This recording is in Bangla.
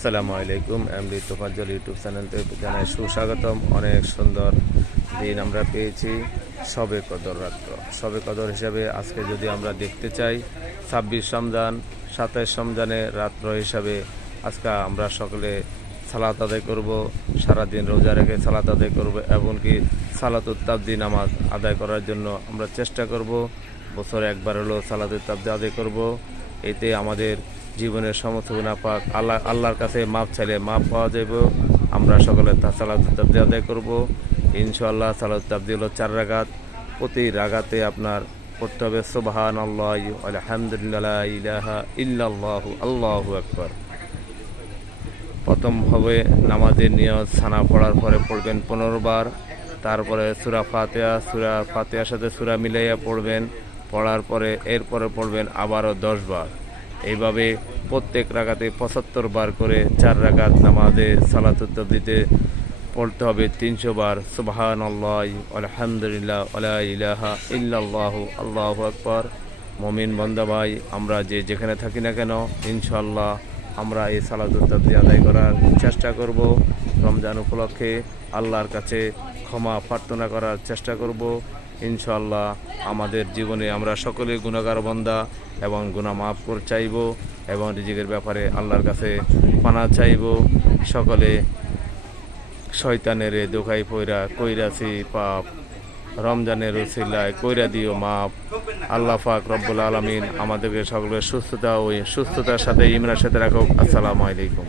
আসসালামু আলাইকুম। এমডি তোফাজ্জল ইউটিউব চ্যানেলতে জানাই সুস্বাগতম। অনেক সুন্দর দিন আমরা পেয়েছি, শবে কদর রাত্র। শবে কদর হিসাবে আজকে যদি আমরা দেখতে চাই 26 রমজান, 27 রমজানের রাত্র হিসাবে আজকে আমরা সকলে সালাত আদায় করব। সারাদিন রোজা রেখে সালাত আদায় করব, এমনকি সালাতুত তাবদি নামাজ আদায় করার জন্য আমরা চেষ্টা করব। বছরে একবার হলো সালাতুত তাবদি আদায় করব। এতে আমাদের জীবনের সমস্ত গুনাহ পাক আল্লাহর কাছে মাপ চাইলে মাপ পাওয়া যাবে। আমরা সকলে সালাতুত তাবদি আদায় করব ইনশাআল্লাহ। সালাতুত তাবদি হলো 4 রাকাত। প্রতি রাকাতে আপনার পড়তে হবে সুবহানাল্লাহি আলহামদুলিল্লাহ লা ইলাহা ইল্লাল্লাহু আল্লাহু আকবার। প্রথম হবে নামাজের নিয়ত, সানা পড়ার পরে পড়বেন 15 বার। তারপরে সূরা ফাতিহার সাথে সূরা মিলাইয়া পড়বেন। পড়ার পরে এরপরে পড়বেন আবারও 10 বার। এইভাবে প্রত্যেক রাকাতে 75 বার করে 4 রাকাত নামাজে সালাতুত তাবদিতে পড়তে হবে 300 বার সুবহানাল্লাহি আলহামদুলিল্লাহ লা ইলাহা ইল্লাল্লাহু আল্লাহু আকবার। মুমিন বান্দা ভাই, আমরা যেখানে থাকি না কেন ইনশাআল্লাহ আমরা এই সালাতুত তাবদি আদায় করার চেষ্টা করব। রমজান উপলক্ষে আল্লাহর কাছে ক্ষমা প্রার্থনা করার চেষ্টা করব ইনশাআল্লাহ। আমাদের জীবনে আমরা সকলে গুনাহগার বান্দা এবং গুনাহ মাফ করে চাইব এবং রিজিকের ব্যাপারে আল্লাহর কাছে পানা চাইব। সকলে শয়তানের দোকাই পয়রা কইরাছি পাপ, রমজানের উসিলায় কইরা দিও মাপ। আল্লাহ পাক রব্বুল আলামিন আমাদেরকে সকলের সুস্থতার সাথে ইমরানের সাথে রাখুক। আসসালামু আলাইকুম।